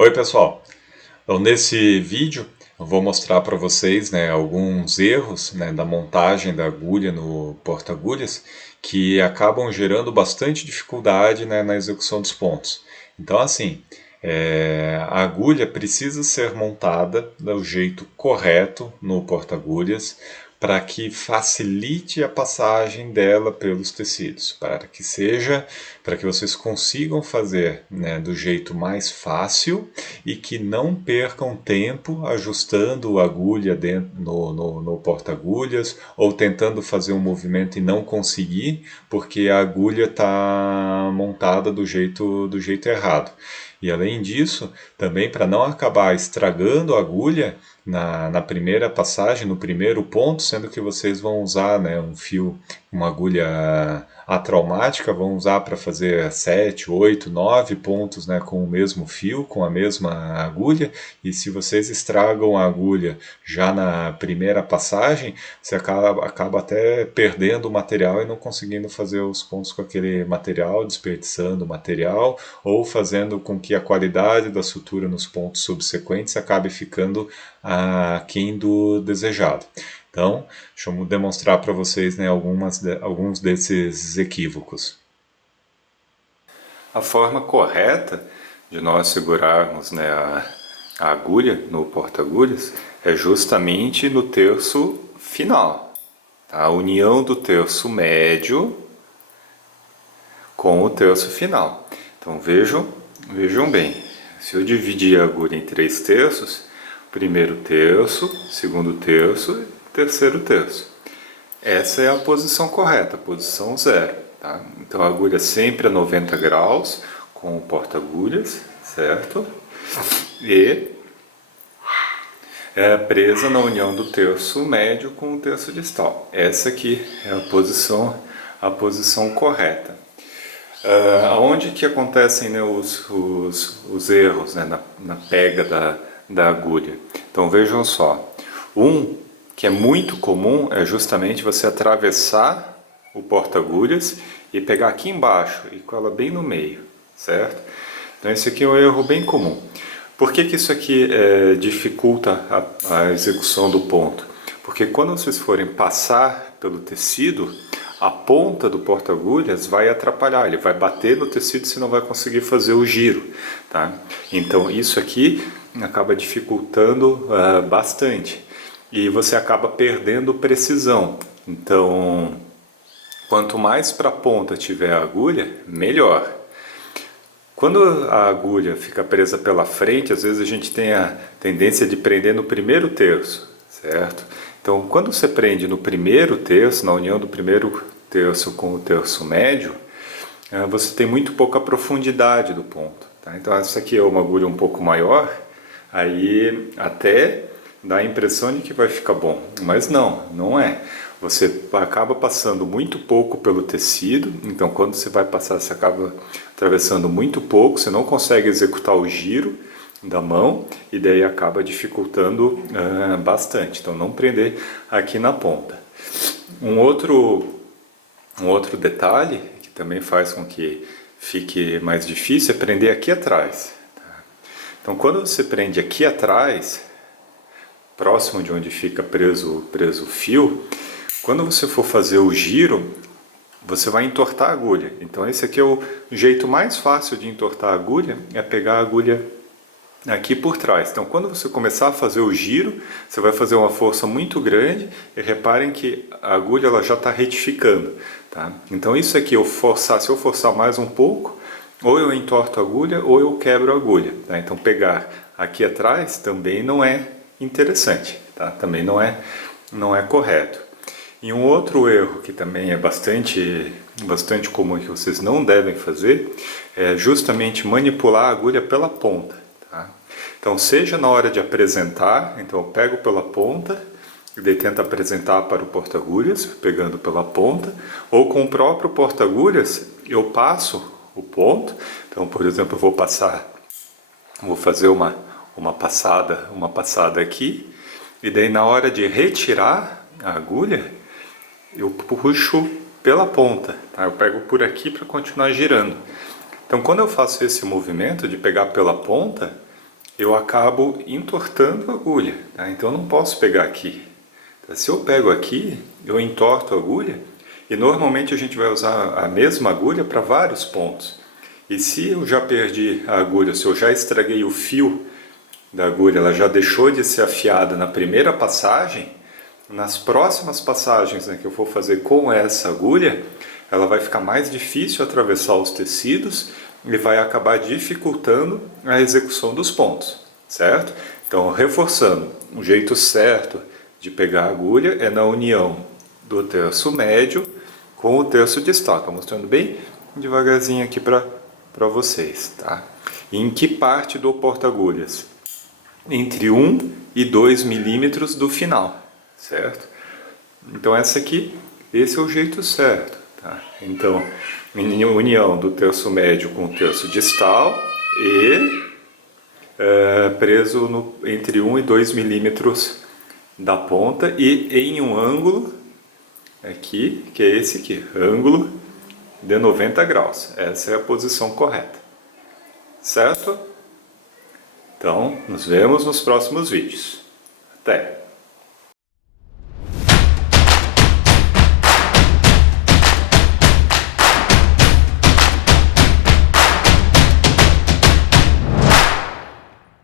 Oi pessoal, então nesse vídeo eu vou mostrar para vocês, alguns erros, da montagem da agulha no porta-agulhas que acabam gerando bastante dificuldade, na execução dos pontos. Então assim, a agulha precisa ser montada do jeito correto no porta-agulhas para que facilite a passagem dela pelos tecidos, para que vocês consigam fazer, do jeito mais fácil e que não percam tempo ajustando a agulha dentro, no porta-agulhas ou tentando fazer um movimento e não conseguir porque a agulha está montada do jeito errado. E além disso, também para não acabar estragando a agulha na primeira passagem, no primeiro ponto, sendo que vocês vão usar, um fio, uma agulha atraumática, vão usar para fazer 7, 8, 9 pontos, com o mesmo fio, com a mesma agulha, e se vocês estragam a agulha já na primeira passagem, você acaba até perdendo o material e não conseguindo fazer os pontos com aquele material, desperdiçando o material, ou fazendo com que a qualidade da sutura nos pontos subsequentes acabe ficando aquém do desejado. Então, deixa eu demonstrar para vocês, alguns desses equívocos. A forma correta de nós segurarmos, a agulha no porta-agulhas é justamente no terço final. Tá? A união do terço médio com o terço final. Então vejam bem, se eu dividir a agulha em 3 terços, primeiro terço, segundo terço, terceiro terço. Essa é a posição correta, a posição 0. Tá? Então a agulha sempre a 90 graus com o porta-agulhas, certo? E é presa na união do terço médio com o terço distal. Essa aqui é a posição correta. Aonde que acontecem, os erros, na pega da agulha? Então vejam só, que é muito comum é justamente você atravessar o porta-agulhas e pegar aqui embaixo e colar bem no meio, certo? Então esse aqui é um erro bem comum. Por que isso aqui dificulta a execução do ponto? Porque quando vocês forem passar pelo tecido, a ponta do porta-agulhas vai atrapalhar, ele vai bater no tecido e você não vai conseguir fazer o giro. Tá? Então isso aqui acaba dificultando bastante e você acaba perdendo precisão. Então, quanto mais para a ponta tiver a agulha, melhor. Quando a agulha fica presa pela frente, às vezes a gente tem a tendência de prender no primeiro terço, certo? Então, quando você prende no primeiro terço, na união do primeiro terço com o terço médio, você tem muito pouca profundidade do ponto. Tá? Então, essa aqui é uma agulha um pouco maior, aí até dá a impressão de que vai ficar bom, mas não é. Você acaba passando muito pouco pelo tecido, então quando você vai passar, você acaba atravessando muito pouco, você não consegue executar o giro da mão e daí acaba dificultando bastante. Então não prender aqui na ponta. Um outro detalhe que também faz com que fique mais difícil é prender aqui atrás. Tá? Então quando você prende aqui atrás, próximo de onde fica preso o fio, quando você for fazer o giro, você vai entortar a agulha. Então esse aqui é o jeito mais fácil de entortar a agulha, é pegar a agulha aqui por trás. Então quando você começar a fazer o giro, você vai fazer uma força muito grande e reparem que a agulha ela já está retificando. Tá? Então isso aqui, se eu forçar mais um pouco, ou eu entorto a agulha ou eu quebro a agulha. Tá? Então pegar aqui atrás também não é interessante, tá? Também não é correto. E um outro erro que também é bastante comum e que vocês não devem fazer é justamente manipular a agulha pela ponta. Tá? Então, seja na hora de apresentar, então eu pego pela ponta e daí tento apresentar para o porta-agulhas, pegando pela ponta, ou com o próprio porta-agulhas eu passo o ponto. Então, por exemplo, vou fazer uma passada aqui, e daí na hora de retirar a agulha, eu puxo pela ponta, tá? Eu pego por aqui para continuar girando. Então quando eu faço esse movimento de pegar pela ponta, eu acabo entortando a agulha, tá? Então eu não posso pegar aqui. Se eu pego aqui, eu entorto a agulha e normalmente a gente vai usar a mesma agulha para vários pontos. E se eu já perdi a agulha, se eu já estraguei o fio da agulha, ela já deixou de ser afiada na primeira passagem, nas próximas passagens, né, que eu for fazer com essa agulha, ela vai ficar mais difícil atravessar os tecidos e vai acabar dificultando a execução dos pontos, certo? Então, reforçando, o jeito certo de pegar a agulha é na união do terço médio com o terço distal. Estou mostrando bem devagarzinho aqui para vocês, tá? E em que parte do porta-agulhas? Entre 1 e 2 milímetros do final, certo? Então esse é o jeito certo, tá? Então, união do terço médio com o terço distal e preso entre 1 e 2 milímetros da ponta e em um ângulo aqui, que é esse aqui, ângulo de 90 graus. Essa é a posição correta, certo? Então, nos vemos nos próximos vídeos. Até!